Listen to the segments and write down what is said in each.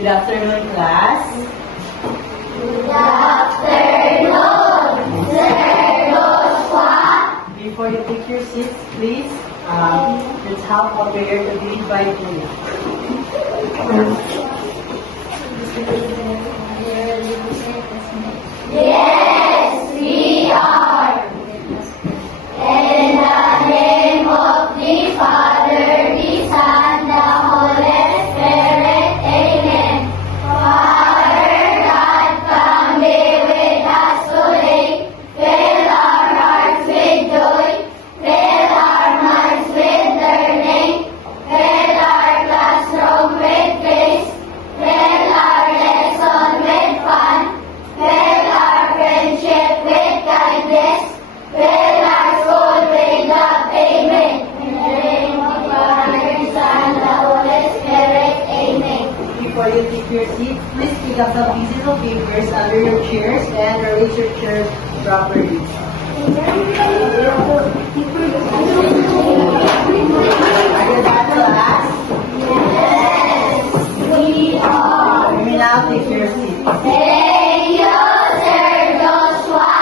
Good afternoon, class. Good afternoon, Sir Joshua. Before you take your seats, please, let's have a prayer to be by you. Yes, we are. In the name of the Father, the Son, the Holy Spirit. Amen. Father God, come be with us today. Fill our hearts with joy. Fill our minds with learning. Fill our classroom with grace. Fill our lesson with fun. Fill our friendship with kindness. Fill our soul with love. Amen. In the name of the Father, the Son, the Holy Spirit. Amen. Before you take your seats, please pick up some pieces of papers under your chairs and arrange your chairs properly. Are you back, class? Yes, we are. You may now take your seats. Thank you, Sir Joshua.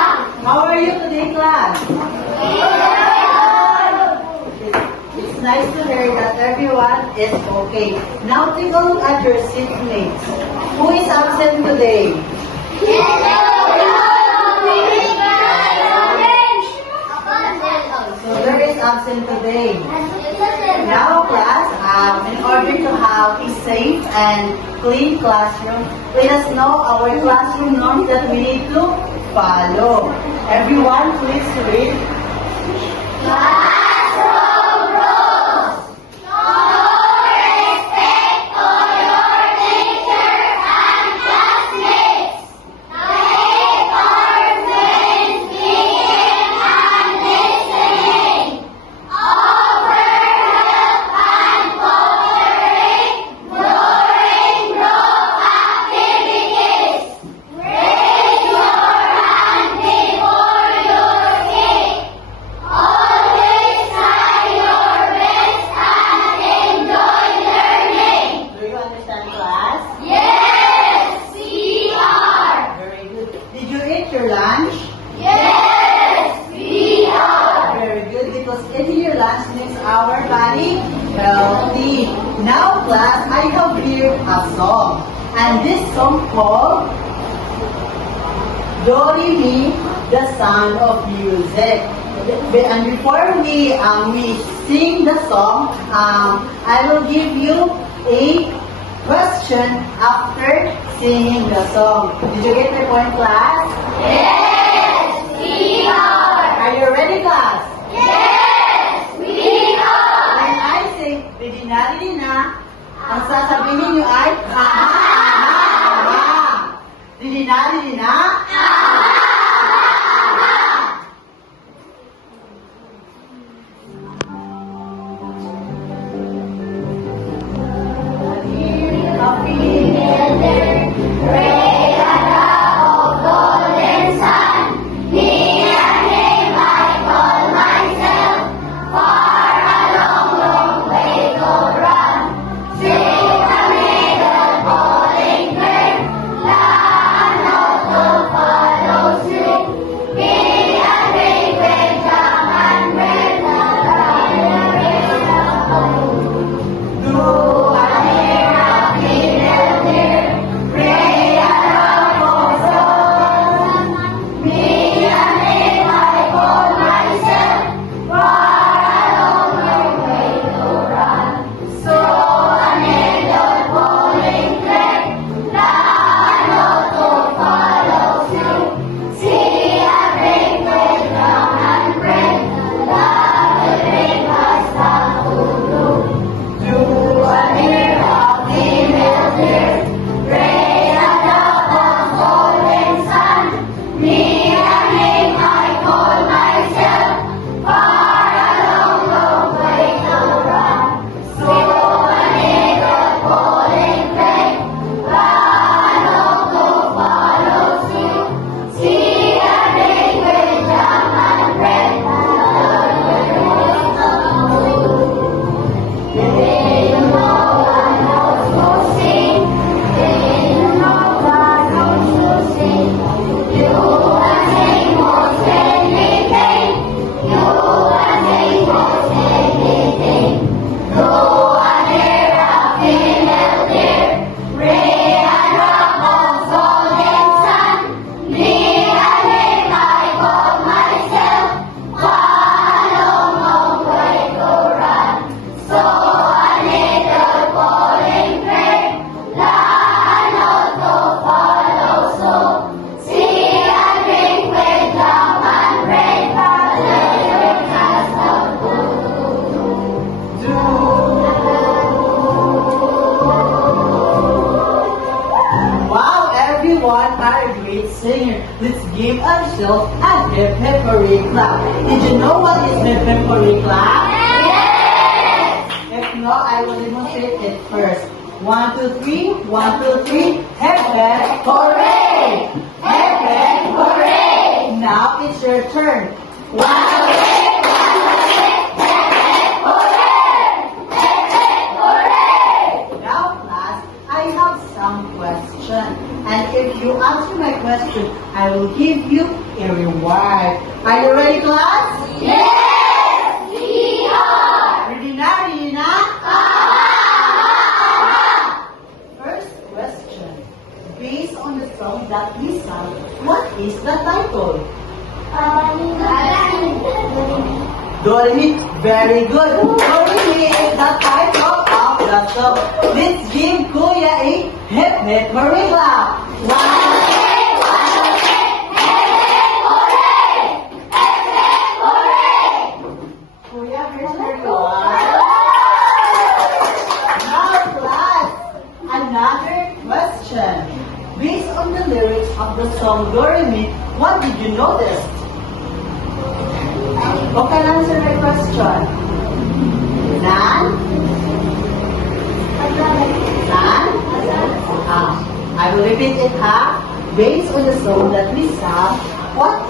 How are you today, class? It's nice to hear that everyone is okay. Now take a look at your seatmates. Who is absent today? So there is absent today. Now, class, in order to have a safe and clean classroom, let us know our classroom norms that we need to follow. Everyone, please read. Classroom rules. Show respect to your teacher and classmates. Keep our friends speaking and listening. Offer help and collaborate during group activities. Raise your hand before you speak. Always try your best and enjoy learning. Do you understand, class? Yes, we are. Very good. Did you eat your lunch? Yes, we are. Very good, because eating your lunch makes our body healthy. Now, class, I have here a song. And this song called Do Re Mi, the Sound of Music. And before we sing the song, I will give you a question after singing the song. Did you get my point, class? Yes, we are. Are you ready, class? Yes, we are. When I say, ready na, ang sasabihin nyo ay, aha, aha, aha. Ready na? Pray at the of golden sun. great singer. Let's give ourselves a hip hip hooray clap. Did you know what is hip hip hooray clap? If not, I will demonstrate it first. 1, 2, 3. 1, 2, 3. Hip hip hooray! Hip hip hooray! Now it's your turn. 1, 2, 3. Now, class, I have some question. And if you answer my question, I will give you a reward. Are you ready, class? Yes, we are. Ready na? Ready na? First question. Based on the song that we sang, what is the title? Doremi. Very good. Doremi is the title of the song. Let's give Kuya a hip hip hooray clap. 1, 2, 3. Kuya, here's your reward. Now, class, another question. Based on the lyrics of the song Doremi, what did you notice? Who can answer my question? Nan? Nan? I will repeat it, ha? Based on the song that we sang, what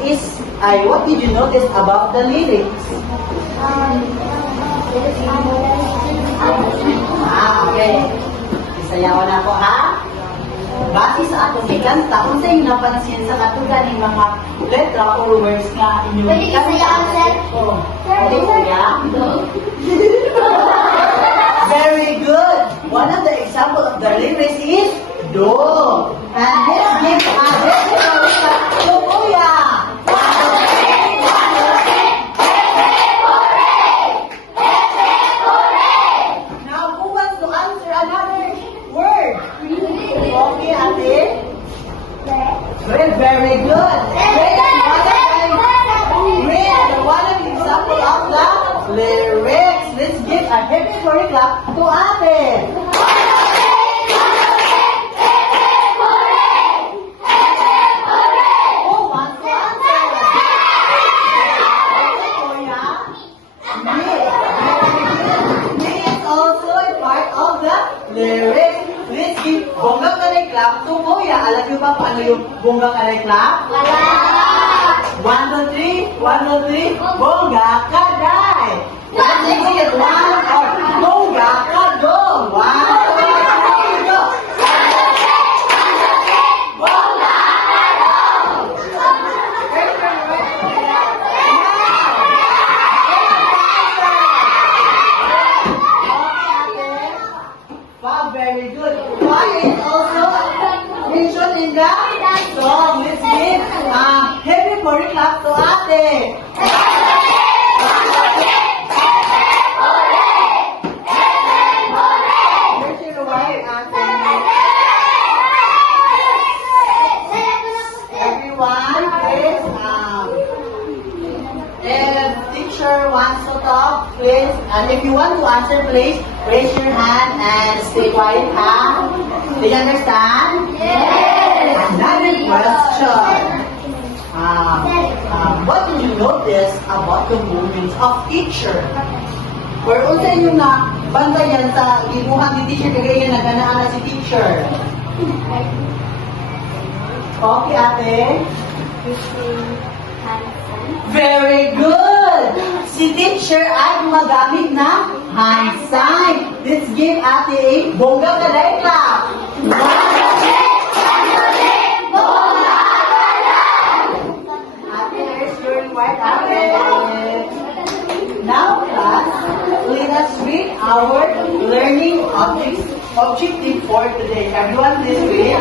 did you notice about the lyrics? Okay. Isayawan na ako, ha? Base sa atong ikanta, kung sa inyong napansin sa katugan ng mga letra or words nga inyong Pwede isayawan, sir? Okay, kuya? Very good. One of the example of the lyrics is do. And let's give a to kuya. Now, who wants to answer another word? Okay, ate? Very good. Great. One of the example of the lyrics. Let's give a happy hooray clap to ate. Who wants to answer? Kuya? Me is also a part of the lyrics. Let's give bongga kanay clap to Kuya. Alam niyo ba kung ano yung bongga kanay clap? 1, 2, 3. 1, 2, 3. Bongga kanay. Let's sing it. 1 or bongga kadong. 1, 2, 3, go. Bongga kadong. Wow, very good. Why is also mentioned in the song? Let's give heavy hooray clap to ate. Here's your reward, ate. Everyone, please. If teacher wants to talk, please. And if you want to answer, please raise your hand and stay quiet, ha? Do you understand? Yes. Another question. What did you notice about the movements of teacher? Or unsa yung na bantayan sa gibuhat ni teacher kagaya naganaan na si teacher? Okay, ate. Very good! Si teacher ay gumagamit ng hand sign. Let's give ate a bongga kanay clap. Ate, here's your reward, ate. Now, class, let us read our learning objective for today. Everyone, please read.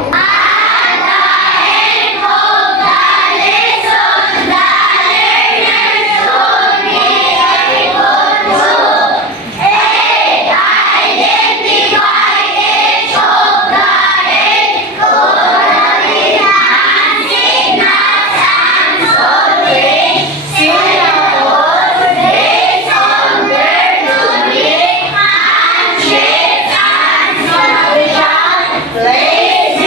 Place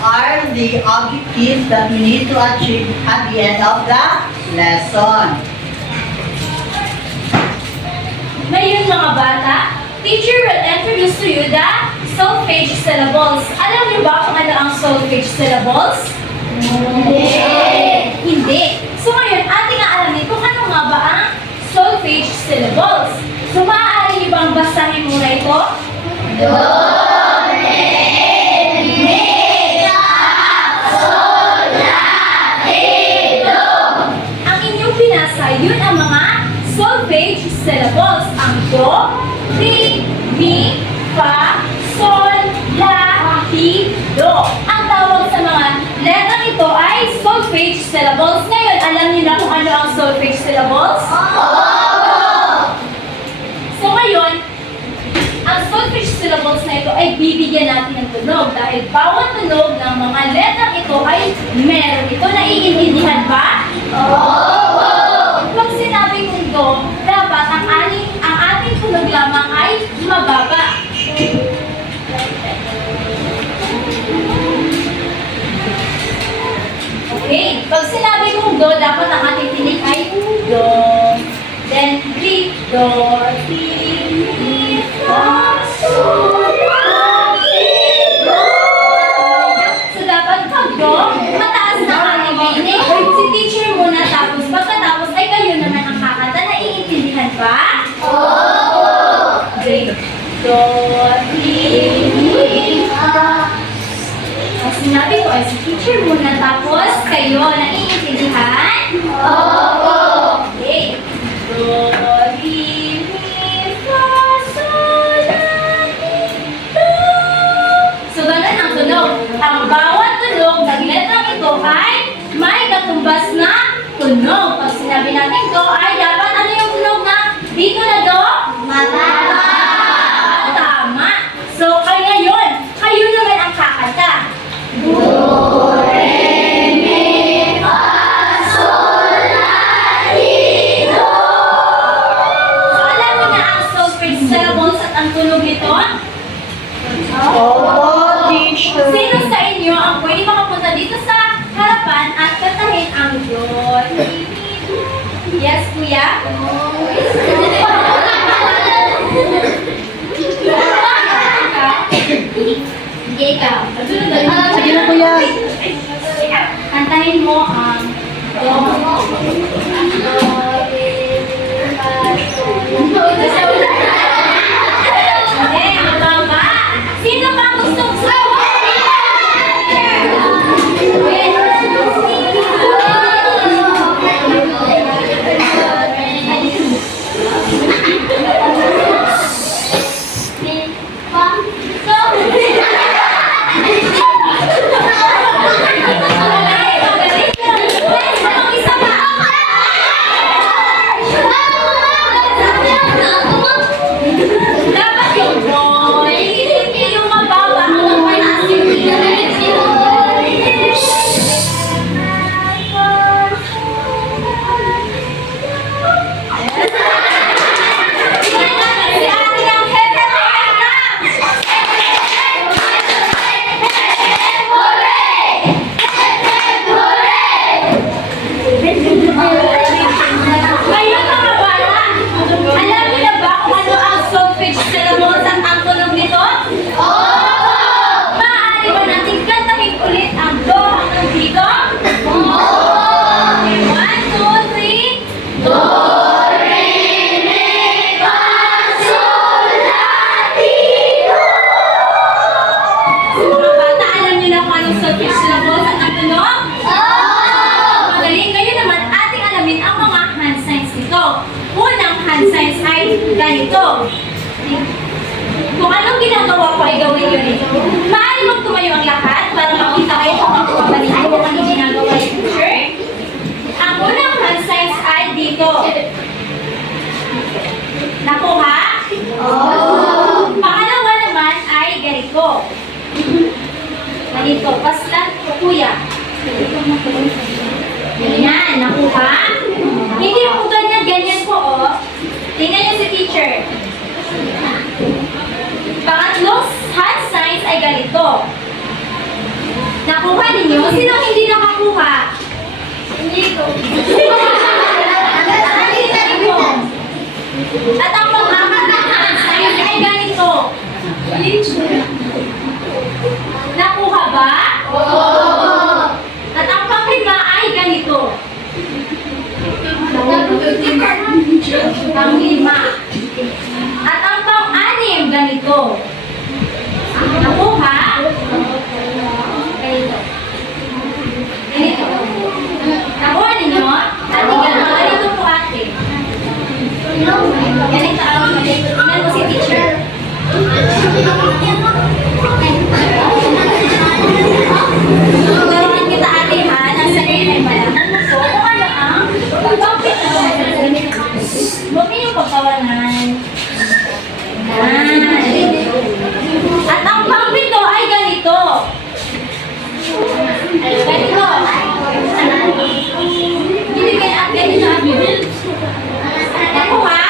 are the objectives that we need to achieve at the end of the lesson. Ngayon mga bata, teacher will introduce to you the solfege syllables. Alam niyo ba kung ano ang solfege syllables? Hindi. So ngayon, ating aalamin kung ano nga ba ang solfege syllables. So maaari niyo bang basahin muna ito? Ang inyong binasa, yun ang mga solfege syllables. Ang do, re, mi, fa, sol, la, ti, do. Ang tawag sa mga letrang ito ay solfege syllables. Ngayon, alam niyo na kung ano ang solfege syllables? So ngayon, ang solfege syllables na ito ay bibigyan natin ng tunog dahil bawat tunog ng mga letrang ito ay meron ito. Naiintindihan ba? Pag sinabi kong do, dapat ang ating tunog lamang ay mababa. Okay, pag sinabi kong do, dapat ang ating tinig ay do. Then, re, do, ti, mi, fa, sol, la, ti, do. So, dapat pag do, mataas na ating tinig. Si teacher muna, tapos pagkatapos ay kayo naman ang kakanta. Naiintindihan ba? Okay. Do, ti, mi, fa. Ang sinabi ko ay si teacher muna, tapos kayo. Naiintindihan? Okay. Do, re, mi, fa, sol, la, ti, do. So, ganun ang tunog. Ang bawat tunog ng letrang ito ay may katumbas na tunog. Pag sinabi natin do, ay dapat ano yung tunog na dito na do? Matama. Tama. So, kaya ngayon, kayo naman ang kakanta. So, alam mo na ang solfege syllables at ang tunog nito? Opo, teacher. Sino sa inyo ang pwede makapunta dito sa harapan at kantahin ang do, ti, mi, do? Yes, kuya? Sige, ikaw. Sige na, kuya. Kantahin mo ang do, re, mi, fa, sol. Hindi, mababa. Sino ba ang gustong sawa? Dapat yung boy, yung mababa, ang mataas yung si ate ang hepe mo Ngayon mga bata, alam niyo na ba kung ano ang solfege syllables at ang tunog nito? Maaari ba natin kantahin ulit ang do hanggang dito? Okay, 1, 2, 3. Do, re, mi, fa, sol, la, ti, do. So mga bata, alam niyo na kung anong solfege syllables at ang tunog? Magaling. Ngayon naman, ating alamin ang mga hand signs nito. Unang hand signs ay ganito. Kung anong ginagawa ko ay gawin nyo rin. Maaari magtumayo ang lahat para makita kayo kung ang pagpapalihan kung anong ginagawa yung teacher. Ang unang hand signs ay dito. Nakuha? Pangalawa naman ay ganito. Ganito. Paslan ko, kuya. Ganyan. Nakuha? Hindi po ganyan. Ganyan po, oh. Tingnan niyo si teacher. Pangatlong hand signs ay ganito. At ang pang-apat na hand sign ay ganito. Nakuha ba? At ang pang-lima ay ganito. Pang-lima. At ang pang-anim ganito. Nakuha? Ganito. Ganito. Nakuha ninyo? Ate, ganito po ate. Ganito ako. Tingnan mo si teacher. Turuan kita ate ha. Nasa ngayon ay malaman mo po. Kung ano ang bakit huwag niyo pagkawalan. At ang pang-pito ay ganito. Ganito. Binigay at ganito at nakuha?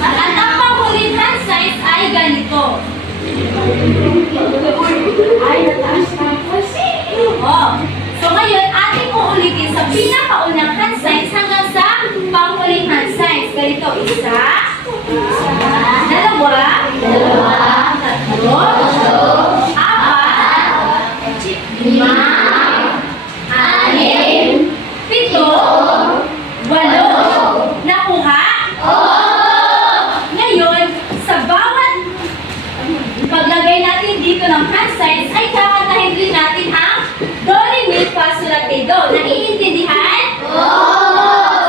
At ang pang-huling hand signs ay ganito. Ay, nataas na po So ngayon, ating uulitin sa pinakaunang hand signs hanggang sa pang-huling hand signs. Ganito, isa, dalawa, tatlo, apat, lima, anim, pito, walo. Nakuha? Ngayon, sa bawat paglagay natin dito ng hand signs, ay kakantahin din natin ang Do, Re, Mi, Fa, Sol, La, Ti, Do. Naiintindihan?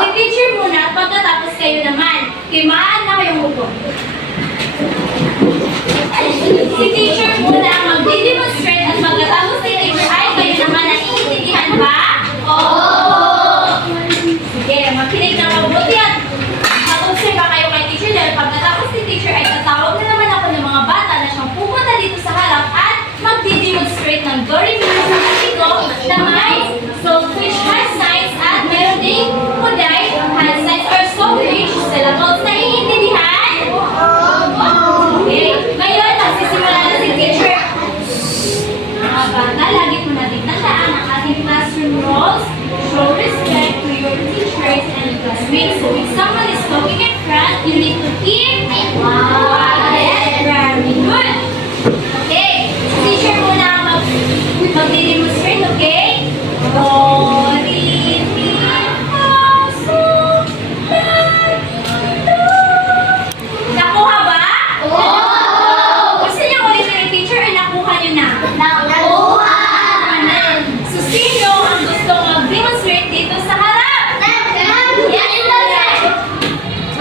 Si teacher muna, pagkatapos kayo naman. Kimaan na kayong upo. Si teacher muna ang magdi-demonstrate at pagkatapos si teacher ay kayo naman. Naiintindihan ba? Sige, makinig ng mabuti at mag-observe ba kayo kay teacher dahil pagkatapos si teacher ay tatawag na naman ako ng mga bata na siyang pupunta dito sa harap at magdi-demonstrate ng Do, Re, Mi, Fa, Sol, La, Ti, Do na may solfege hand signs at meron ding kuday hand signs or solfege syllables. Naiintindihan? Okay. Ngayon, magsisimula na si teacher. Mga bata, lagi po natin tandaan ang ating classroom rules. Show respect to your teachers and classmates. So if someone is talking in front, you need to keep quiet. Very good. Okay. Teacher muna ang mag-demonstrate, okay? Do, Re, Mi, Fa, Sol, La, Ti, Do. Nakuha ba? Gusto niyo ulitin ni teacher ay nakuha niyo na? So sino ang gusto mag-demonstrate dito sa harap?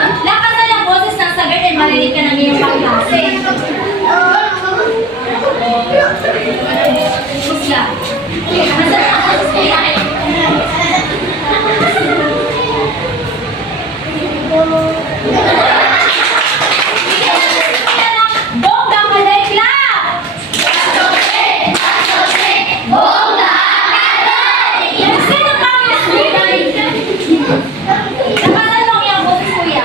Lakasan ang boses ng sagot ay marinig ka ng iyong pagklase. Pusla. Bongga Kalay Club! Sino pa ang lakasan mo ang iyong boses, kuya.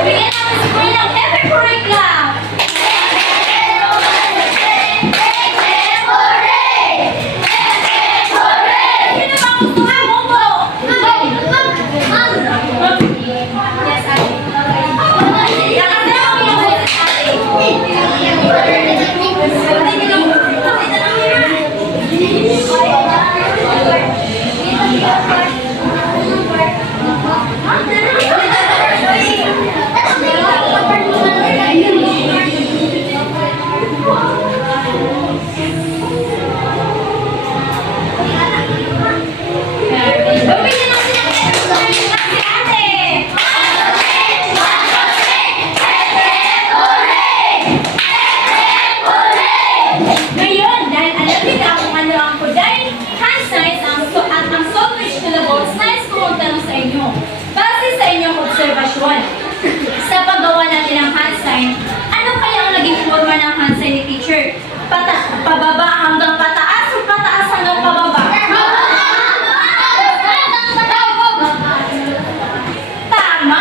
Bigyan namin si kuya ng epic hooray clap! Sino ba ang gusto nga mo? Yes, ate. Lakasan mo ang iyong boses, ate. Ngayon, dahil alam niyo na kung ano ang kuday, hand signs, at ang solfege syllables, nais ko magtanong sa inyo. Base sa inyong obserbasyon, sa paggawa natin ng hand sign, ano kaya ang naging forma ng hand sign ni teacher? Pababa hanggang pataas o pataas hanggang pababa? Tama!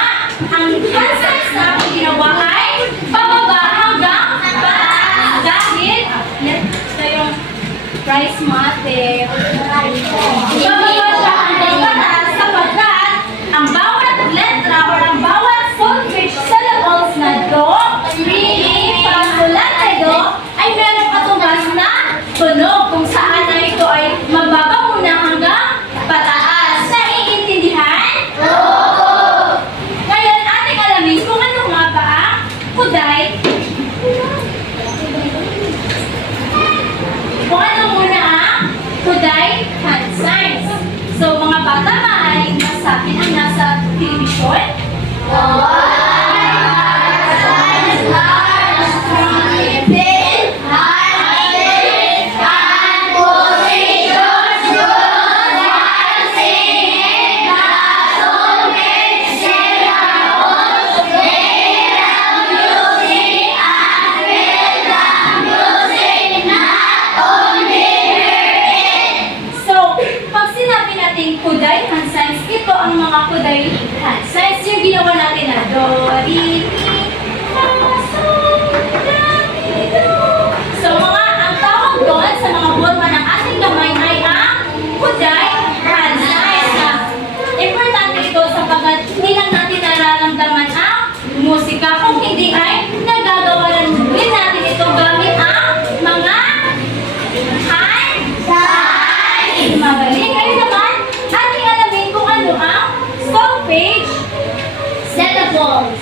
syllables.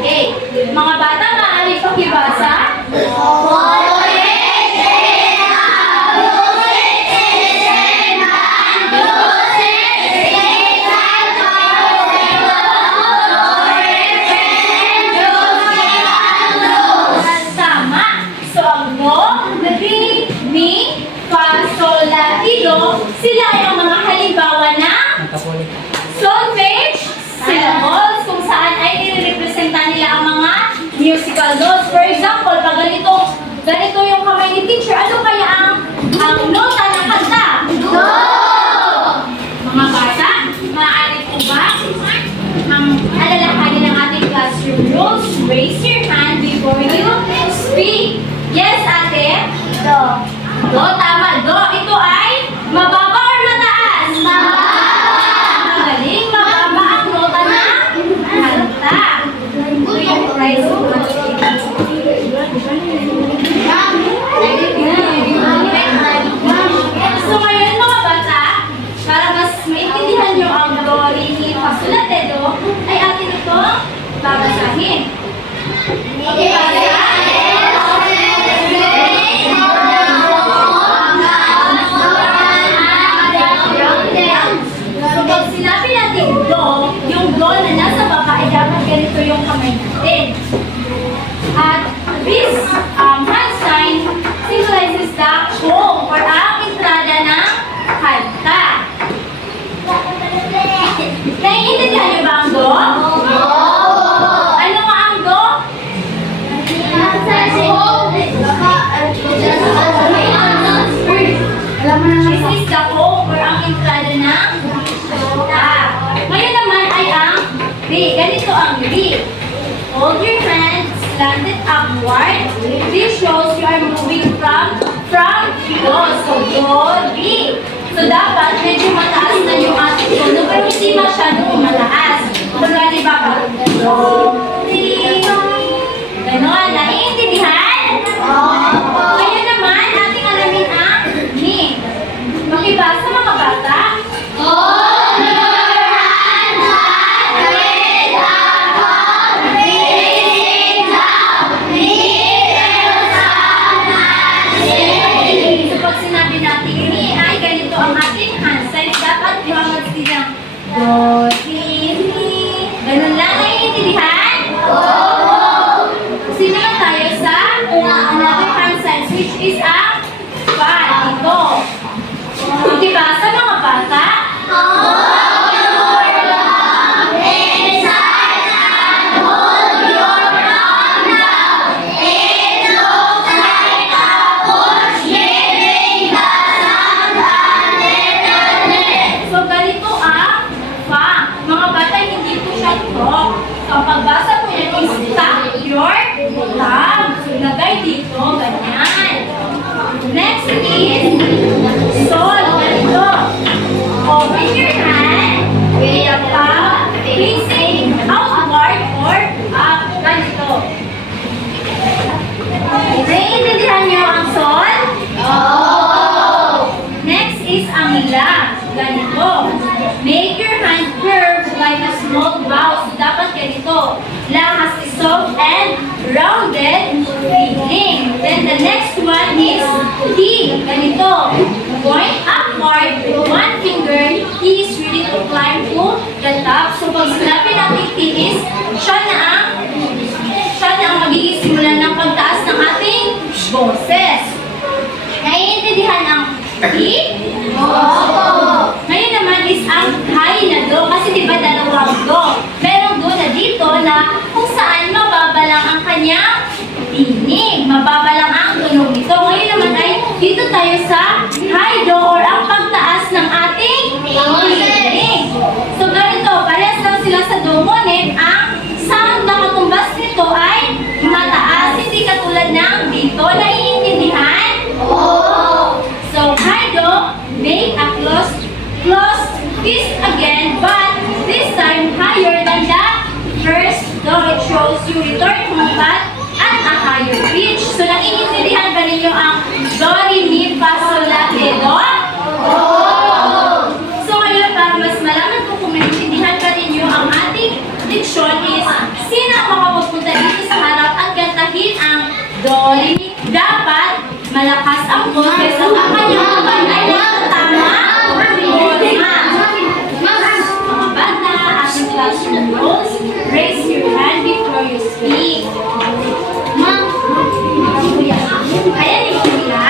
Okay. Mga bata, maaari pakibasa? Tama. So, ang do, re, mi, fa, sol, la, ti, do, sila ay ang mga halimbawa na solfege syllables kung saan ay i-representa nila ang mga musical notes. For example, pag ganito yung kamay ni teacher, ano kaya ang nota ng kanta? Do! Mga bata, maaari po ba ang alalahanin ng ating classroom rules? Raise your hand before you speak. Yes, ate? Do. Do, tama. Do, ito ay mababa or mataas? Magaling, mababa ang nota ng kanta. Ito yung price ko. So ngayon mga bata, para mas maintindihan nyo ang do, re, mi, fa, sol, la, ti, do, ay atin ito babasahin. Okay, bata? So pag sinabi natin do, yung do na nasa baba ay dapat ganito yung kamay natin. At this hand sign symbolizes the home or ang entrada ng kanta. Naiintindihan niyo ba ang do? Ano nga ang do? This is the home or ang entrada ng kanta. Ngayon naman ay ang re. Ganito ang re. Hold your hands slanted upward. This shows you are moving from do. So, do, re. So, dapat medyo mataas na yung ating tono, pero hindi masyadong mataas. Kaya, di ba, do, re, ganon. Naiintindihan? Ngayon naman, ating alamin ang mi. Makibasa mga bata? So pag sinabi natin mi ay ganito ang ating hand sign, dapat ihamag silang do, re, mi. Ganun lang, naiintindihan? Sino na tayo sa another hand signs, which is ang fa, ito. Diba sa mga bata? So ganito ang fa. Mga bata, hindi po siya talk. Kapag basa po yan, is-tap your thumb. So ilagay dito, ganyan. Next is sol. Ganito. Open your hand with the palm facing outward or up. Ganito. Naiintindihan niyo ang sol? Next is ang la. Ganito. Make your hand curve like a small bow. So, dapat ganito. La has a soft and rounded feeling. Then the next one is T. Ganito. Point upward with one finger. T is ready to climb to the top. So, pag sinabi natin T is, siya na ang magiging simulan ng pagtaas ng ating boses. Naiintindihan ang T? Ngayon naman is ang high na do. Kasi diba dalawang do? Merong do na dito na kung saan mababa lang ang kanyang tinig. Mababa lang ang tunog nito. Ngayon naman ay dito tayo sa high do or ang pagtaas ng ating tinig. So ganito, parehas lang sila sa do, ngunit ang sound na katumbas nito ay mataas. Hindi katulad ng dito. Naiintindihan? So high do, make a closed fist again, but this time higher than the first do. It shows you return combat at a higher pitch. So naiintindihan ba ninyo ang do, re, mi, fa, sol, la, ti, do? So ngayon, para mas malaman ko kung naiintindihan ba ninyo ang kanyang kaban ay nakatama. Mga bata, ating classroom rules. Raise your hand before you speak. Kuya. Ayan yung kuya.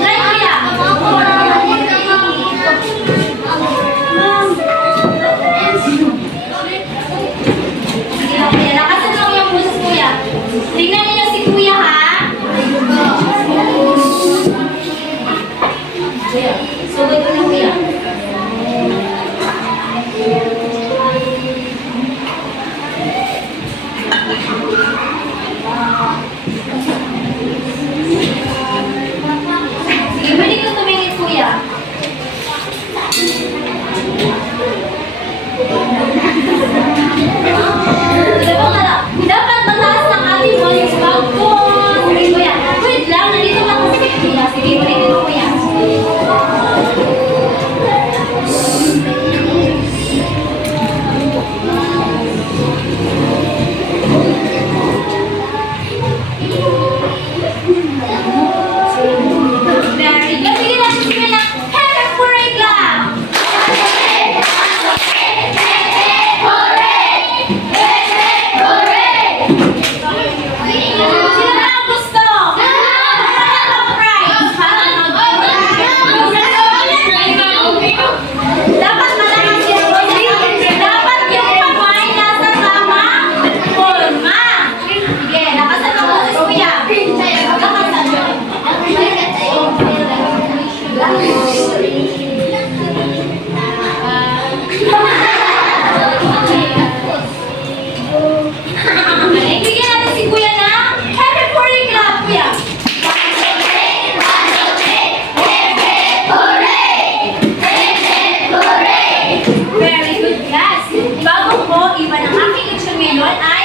Try kuya. Sige lang kuya. Lakasan lang yung boses kuya. Tingnan niyo si kuya ha. Kuya. Sugod ko na kuya. Sige, pwede ka tumingin kuya. Dapat mataas ng ating voice bag ko. Sige kuya. Wait lang, nandito lang kasi kuya. Sige, ulitin mo kuya. Very good. Sige na, sige na. Happy Parade lang. Sino na ang gusto? Prize. Dapat malakas yung boses. Dapat yung kamay nasa tamang forma. Sige, lakasan ang boses kuya. Bigyan natin si kuya na happy Parade Club, kuya. Very good, guys. Bago ko, iba ng aking leksyon ngayon ay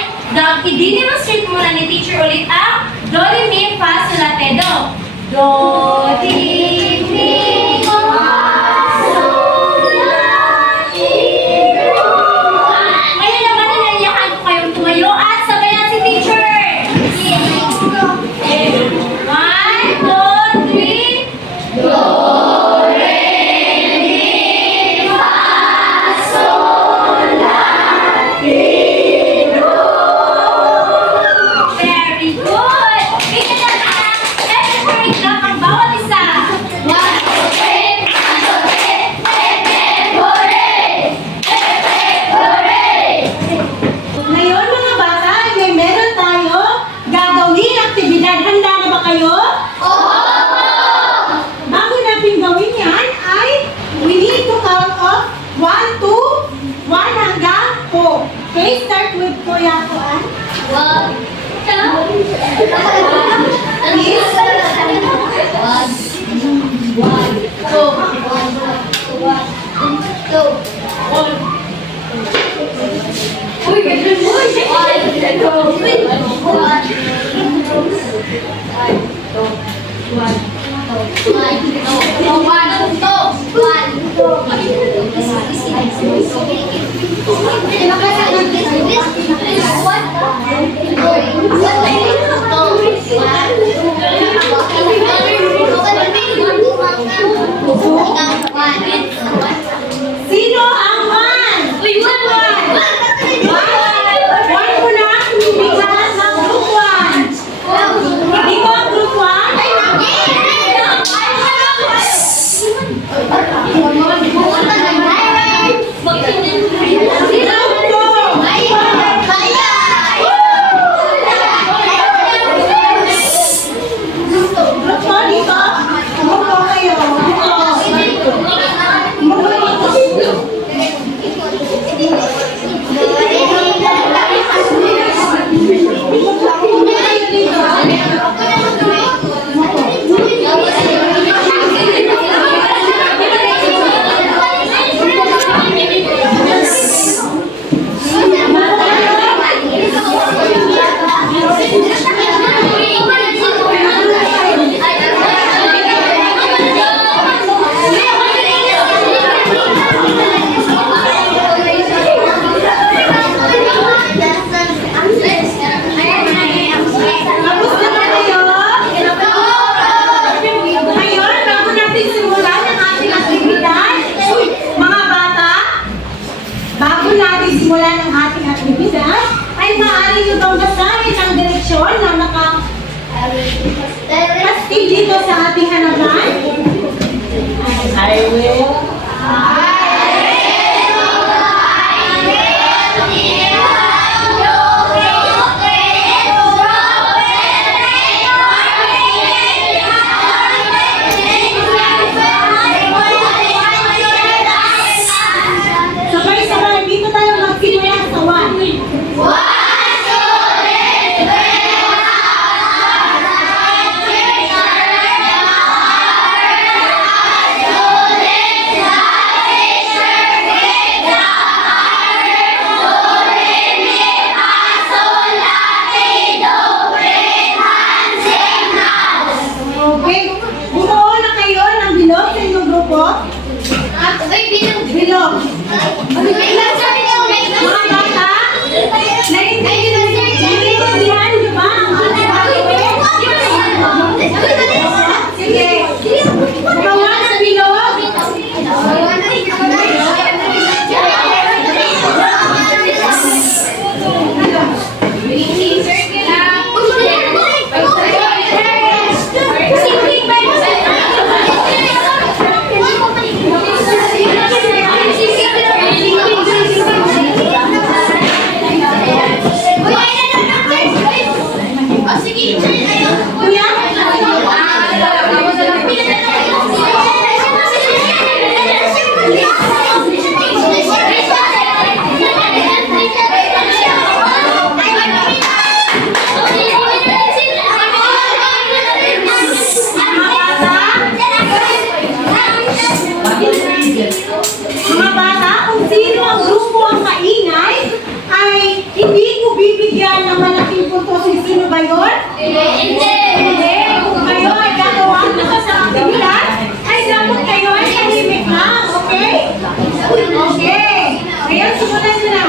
i-demonstrate muna ni teacher ulit ang Do, Re, Mi, Fa, Sol, La, Te, Do. Do, Di, Mi, Fa, Sol, La, Ti, Do. Ngayon naman, inanyahan ko kayong tumayo at sabay na si teacher. 1, 2, 3. Do, Re, Mi, Fa, Sol, La, Ti, Do. Very good. Bigyan natin ang happy Parade Club ang bawat isa. 1, 2, 3. 1, 2, 3. Happy Parade! Happy Parade! Ngayon mga bata, ay meron tayo gagawin aktibidad. Handa na ba kayo? Bago natin gawin yan ay we need to count off 1 to 1 hanggang 4. Okay, start with Kuya Kuan. Sino ang 1? One muna ang bigas ng group 1. Hindi ko ang group 1? grupo at bilog. Mga bata, naiintindihan niyo ba ang ating gagawin? Sige. Gawa ng bilog. Kuya? Mga bata, kung sino ang grupo ang maingay, ay hindi ko bibigyan ng malaking puntos. Sino ba yun? Hindi. Kung kayo ay gagawa sa aktibidad, ay dapat kayo ay tahimik lang, okay? Okay. Ngayon, simulan nyo na.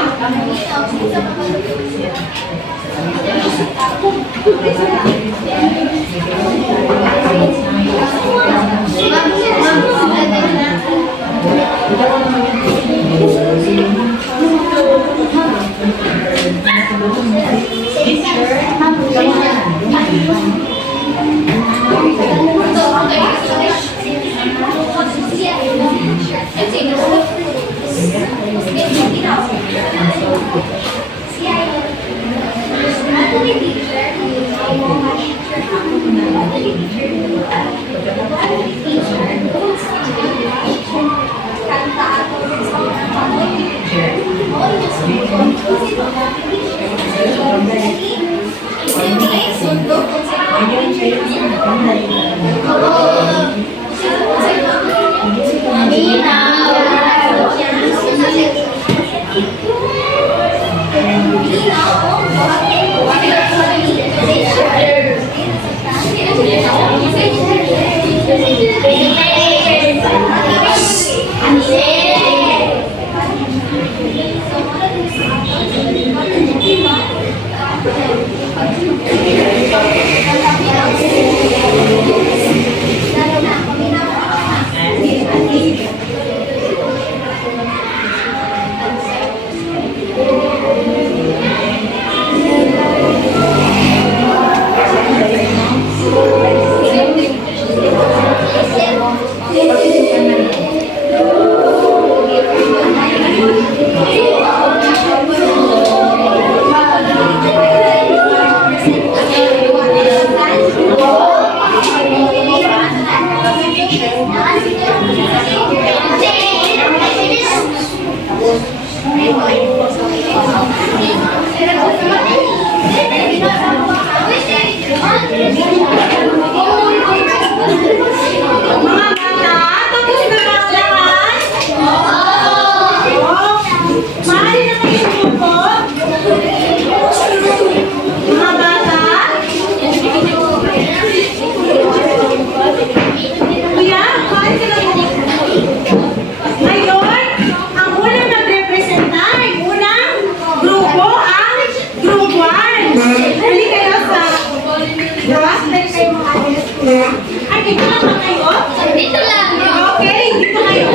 Ay, dito lang ba kayo? Dito lang. Okay, dito kayo.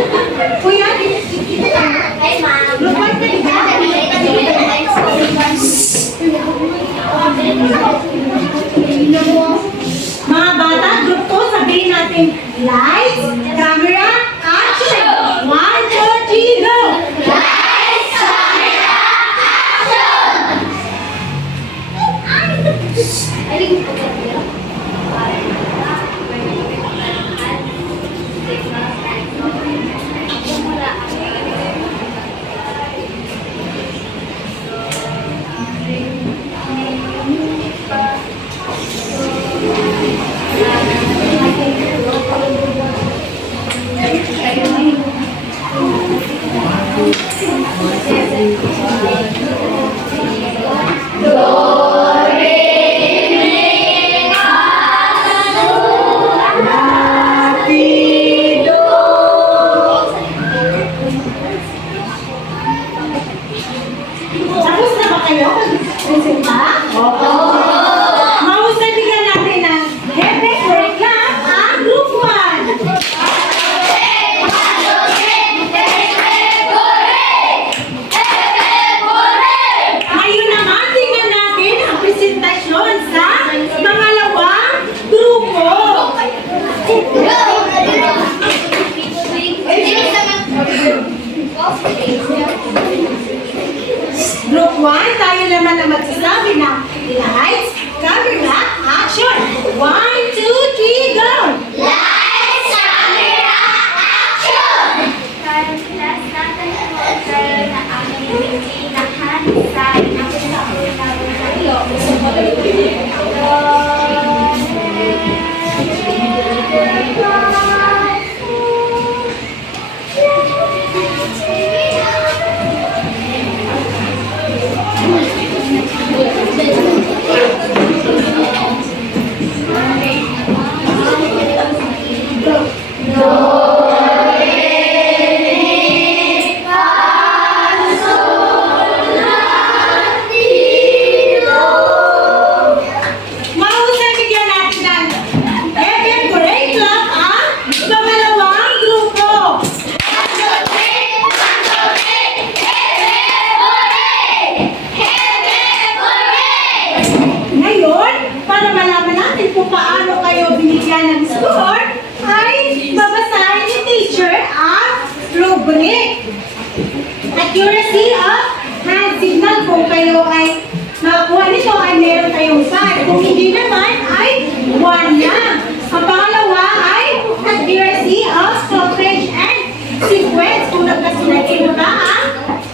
Kuya, dito lang. Ay, ma'am. Lupad ka dito. Mga bata, group ko, sabihin natin, lights, camera, action! 1, 2, 3, go! Lights, camera, paggulik. Accuracy of hand signal. Kung kayo ay makakuha nito ay meron kayong 5. Kung hindi naman ay 1 lang. Ang pangalawa ay accuracy of stoppage and sequence. Kung nagkasunod ba ang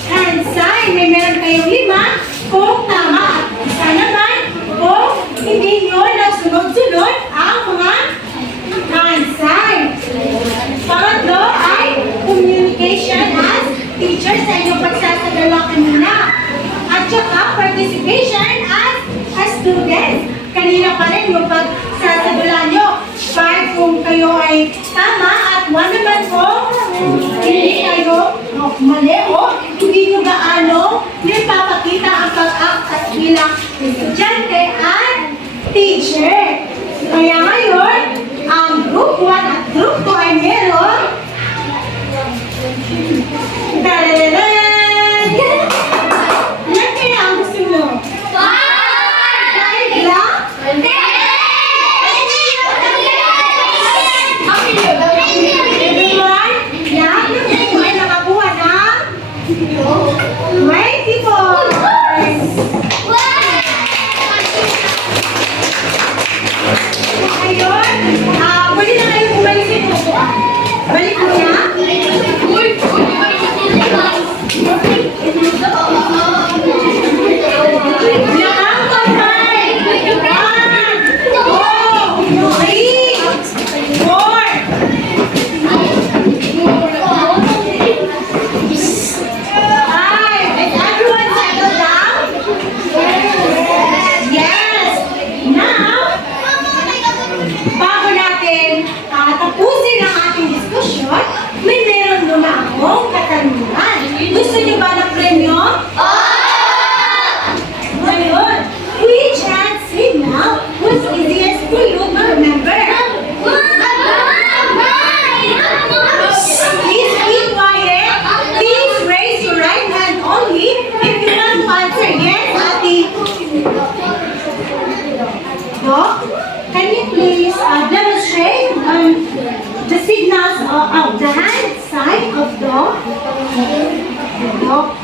hand sign, may meron kayong 5 kung tama. Isa naman kung hindi nyo nagsunod-sunod ang mga hand sign. Pangatlo ay communication as teacher sa inyong pagsasagalaw kanina. At saka participation as a student. Kanina pa rin yung pagsasagala nyo. 5 kung kayo ay tama at 1 naman kung hindi kayo mali o hindi nyo gaano nipapakita ang pag-act at bilang estudyante at teacher. Kaya ngayon, ang group 1 at group 2 ay meron Tadadadaan! Ilan kaya ang gusto mo? 5 lang? Everyone, lahat ng kayo ay nakakuha ng 24. Ngayon, pwede na kayo bumalik dito. Balik mo na. Bilang kamay. 1, 2, 3, 4. Is everyone settled down? Yes. Now, bago natin tapusin ang ating diskusyon, may meron muna akong katanungan. Gusto niyo ba ng premyo? Ngayon, which hand signal was easiest for you to remember? Please be quiet. Please raise your right hand only if you want to answer yes, Ate. Doc, can you please demonstrate the signals of the hand sign of Do? Doc,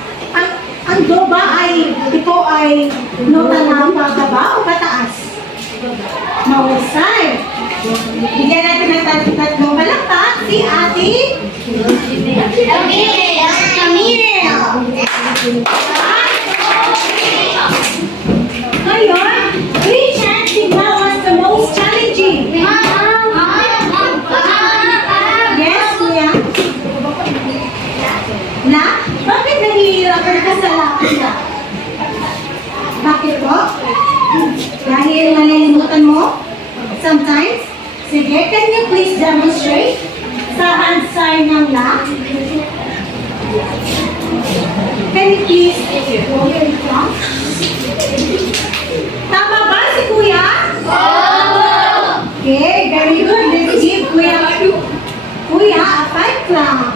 ang Do ba ay, ito ay nota na pababa o pataas? No sign. Bigyan natin ng tatlong palakpak si Ate Camille. Ngayon, which hand signal was the most challenging? Yes, Kuya? Na? Bakit nahihirapan ka sa lakad ka? Bakit po? Dahil nalilimutan mo? Sometimes? Sige, can you please demonstrate sa hand sign ng la? Can you please go here in front? Tama ba si Kuya? Okay, very good. Let's give Kuya a 5 clap.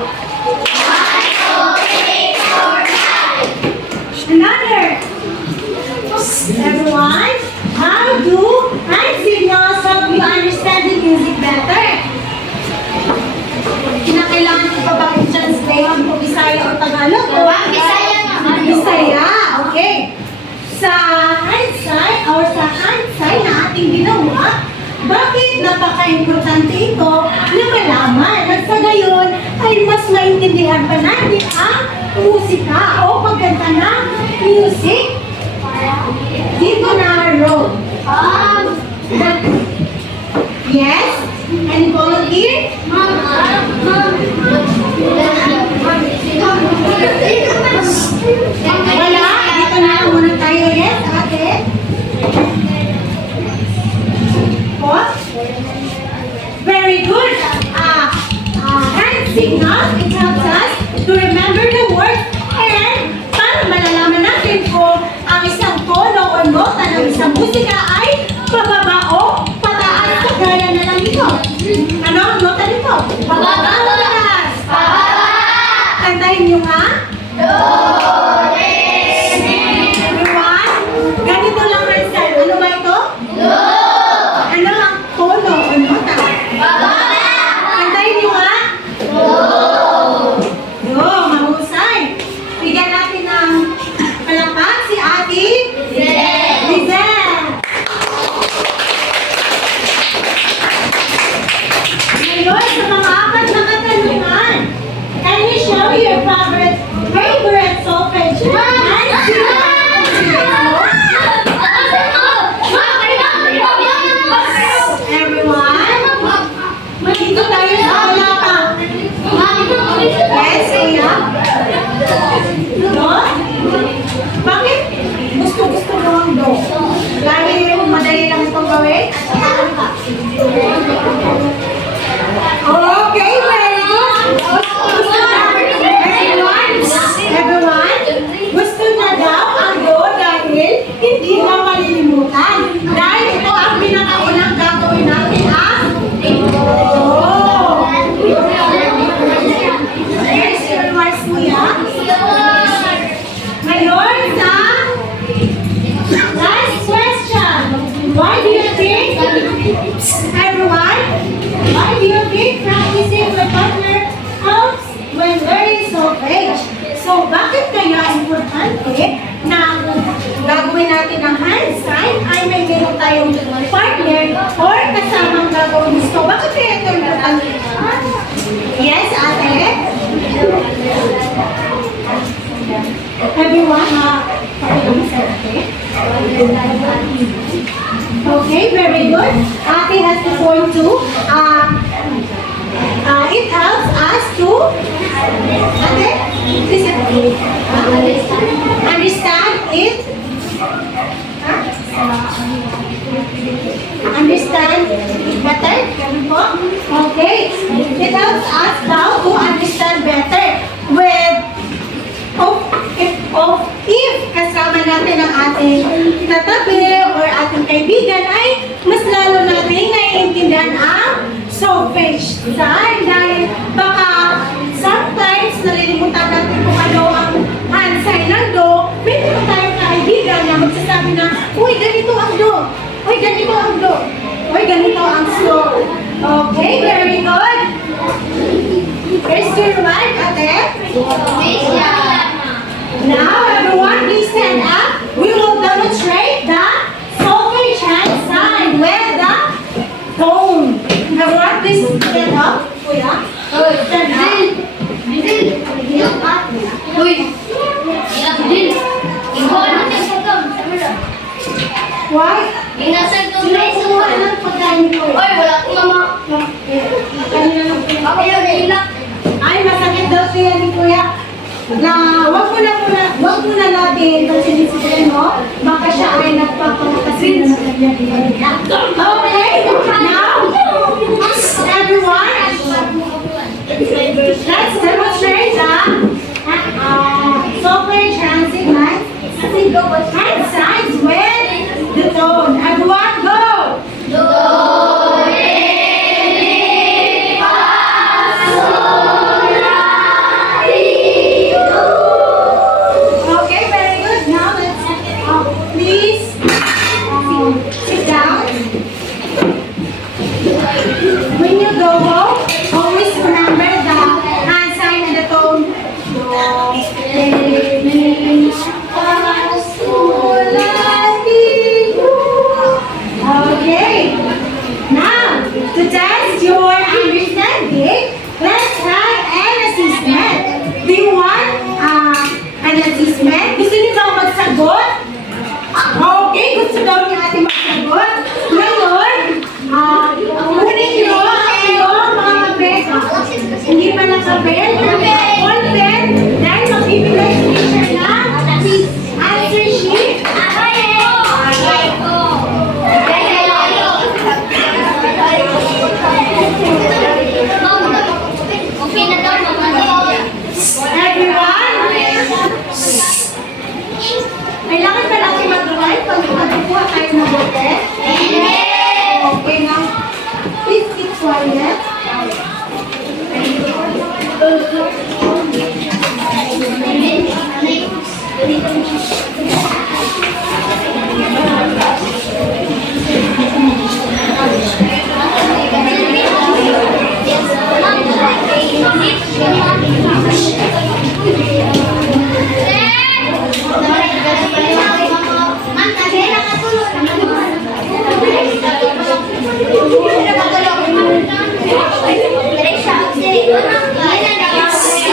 Another. Everyone, how do hand signals help you understand the music better? Kinakailangan ko pa ba i-translate kung Bisaya o Tagalog? Bisaya, okay. Sa hand sign or sa hand sign na ating ginawa, bakit napaka-importante ito na malaman at sa gayon ay mas maintindihan pa natin ang musika o pagganda ng music? Dito na road. Yes? Any volunteer? Wala? Dito na lang muna tayo. Yes, ate? What? Very good. Hand signals, it helps us to remember the words and para malalaman natin kung ang isang tono o nota ng isang musika ay pababa o pataas. Kagaya na lang ito. Ano ang nota nito? Pababa o pataas? Kantahin niyo nga. Everyone, ganito lang ang style. Ano ba ito? Ano ang tono o nota? Kantahin niyo nga. Okay, very good. Everyone, gusto na daw ang go dahil hindi na malilimutan. Dahil ito ang pinakaunang gagawin natin ang oh. Yes, your remarks mo yan. Ngayon sa last question. Why do you think, everyone, why do you think practicing with partner helps when learning solfege? So, bakit kaya importante na gagawin natin ang hand sign ay may meron tayong partner or kasamang gagawin gusto? Bakit kaya ito importante? Yes, ate? Everyone, pakilang sa ate. Okay, very good. Ate has the point too. It helps us to understand it. Understand it better. Okay, it helps us now to understand better with if kasama natin ang ating katabi or ating kaibigan ay mas lalo natin naiintindihan ang solfege sign dahil baka sometimes nalilimutan natin kung ano ang hand sign ng do. Meron tayong kaibigan na magsasabi na, uy, ganito ang do. Uy, ganito ang do. Uy, ganito ang slow. Okay, very good. Where's your right, ate? Now, everyone, please stand up. We will demonstrate the solfege hand sign with the tone. Everyone, please stand up. Kuya, stand up. Why? Sinukuha ng pagkain ko. Ay, masakit daw siya ni Kuya. Na wag muna natin pansinin mo, baka siya ay nagpapakasin na kanya. Okay, now, everyone, let's demonstrate the solfege hand signs with the tone. Everyone, go! Okay, very good. Now let's please sit down. When you go home, always remember the hand sign and the tone. Okay. Now, to test your understanding, let's have an assessment. Do you want an assessment? Gusto niyo daw magsagot? Okay, gusto daw niya ating magsagot. Ngayon, kunin niyo ang iyong mga papel. Hindi pa nakapel. All pen. Dahil magbibigay si teacher na answer sheet. Everyone, kailangan ba natin mag-write pag magkukuha tayo ng bote? Okay, now, please keep quiet.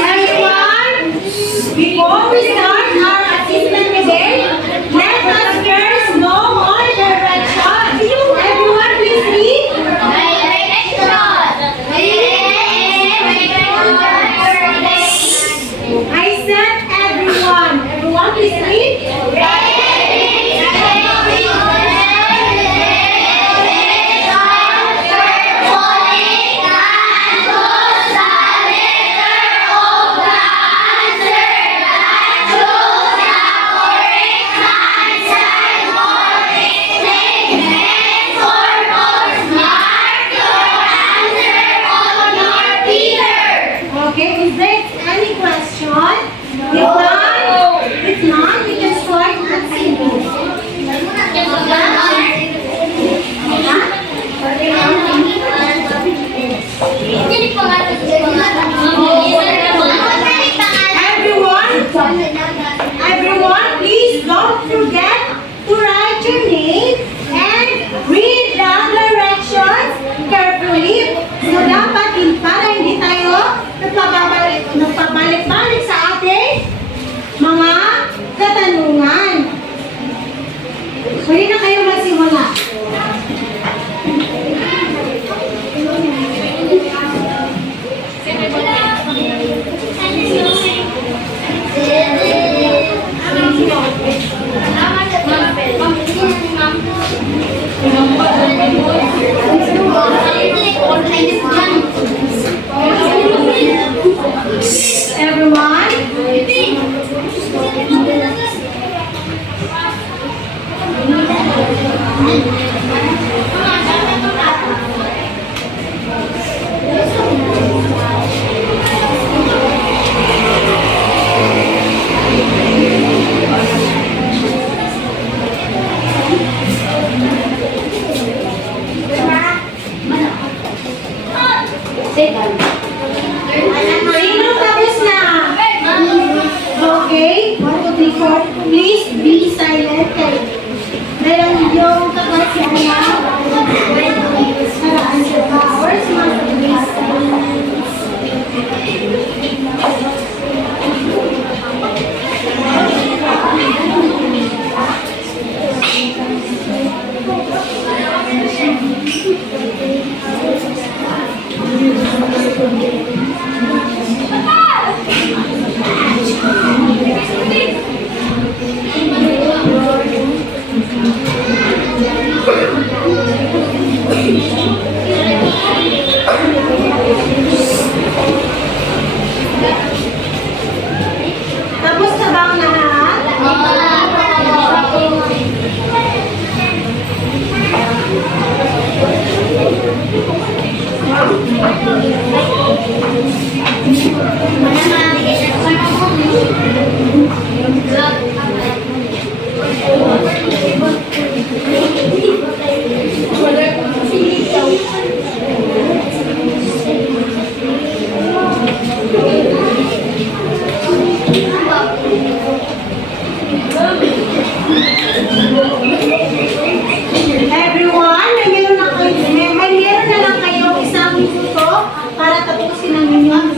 Everyone, before we start our assessment today, let us first know our direction. Everyone, please read. Direction. any question? If not, we can start asking. Everyone, please don't forget to write your name and read the directions carefully. So dapat para hindi tayo nagpabalik-balik sa ating mga katanungan. Pwede na kayo magsimula. Sino tapos na? Okay? 1, 2, 3, 4. Please be silent. Meron yung tapos na answer powers. Tapos na ba ang lahat? Everyone, may meron na lang kayo isang minuto para tapusin ang inyong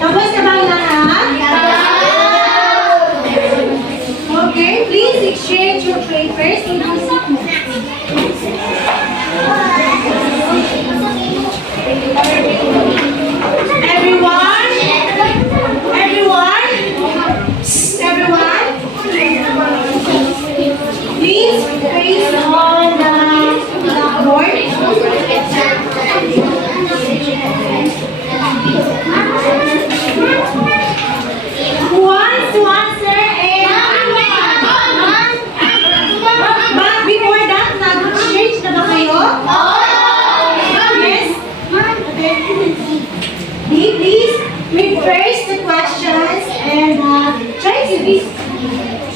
Tapos na ba ang lahat? Okay, please exchange your papers. Everyone, please face on the blackboard. Who wants to answer But before that, nag-exchange na ba kayo? Yes? Please read first the questions and try to be.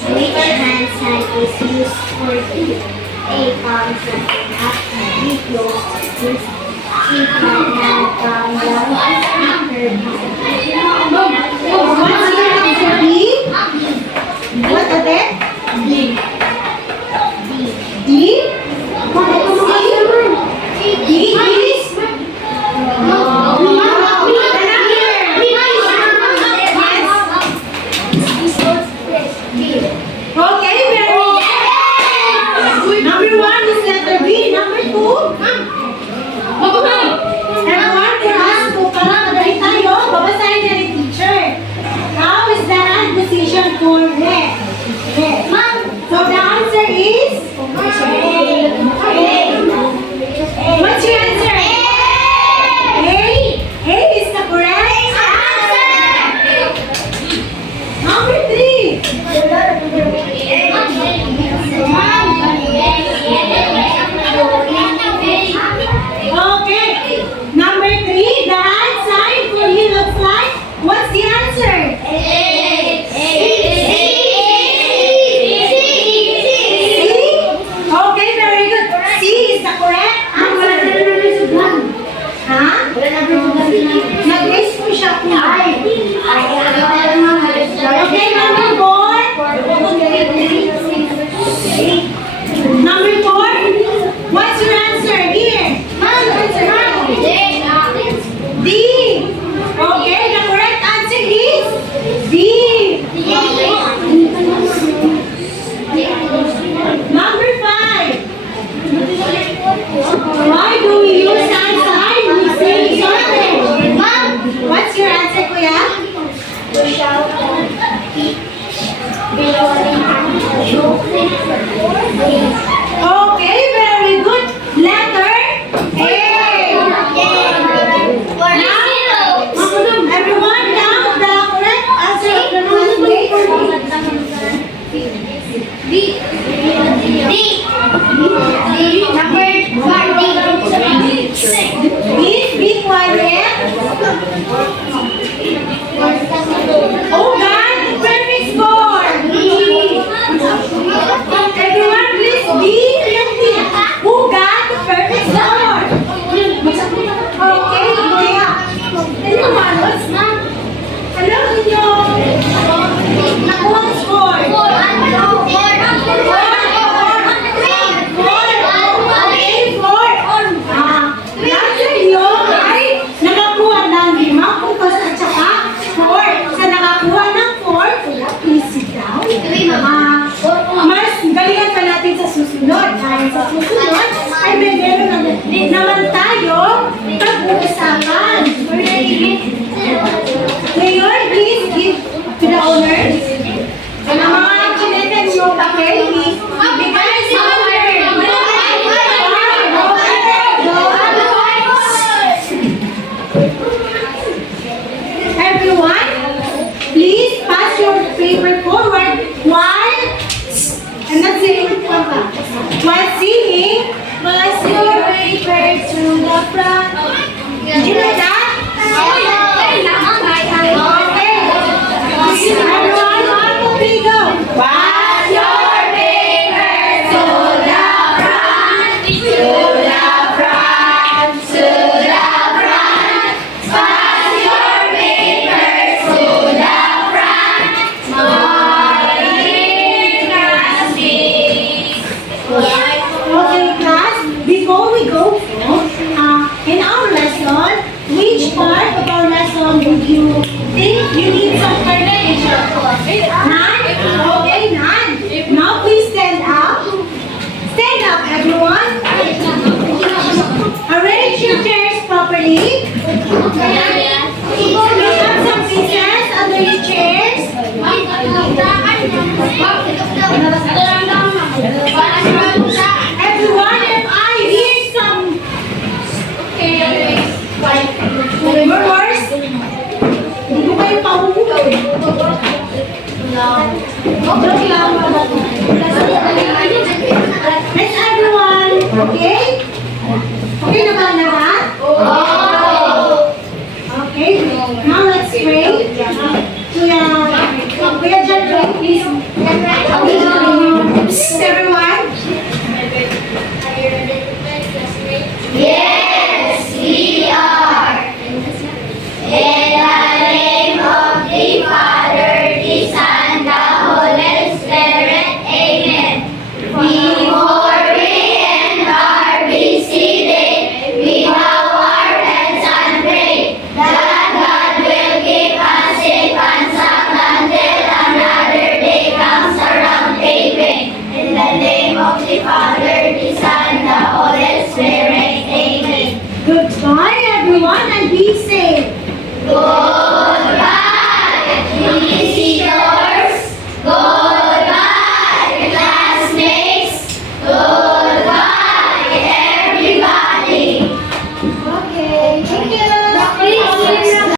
Which hand sign is used for tea? A. Palm something up and B. Close this. C. Palm hand down down. D. What's your answer, B? What are they? D. D? sa susunod ay may meron naman tayo pag-uusapan. Ngayon, please give to the owners. Ang mga chinetan nyo, okay? Ibigay sa owner. Everyone, please pass your paper forward while singing your paper to the front. Did you know that? Okay. Everyone, 1, 2, 3, go. Pass your paper to the front, to the front, to the front. Pass your paper to the front. Okay, class, before we go in our lesson, which part of our lesson would you think you need some clarification? None? Okay, none. Now please stand up. Stand up, everyone. Arrange your chairs properly. Pick up some pieces under your chairs. Everyone, if I hear some murmurs, hindi ko kayo pahuhulog. Joke lang. Let's everyone, okay?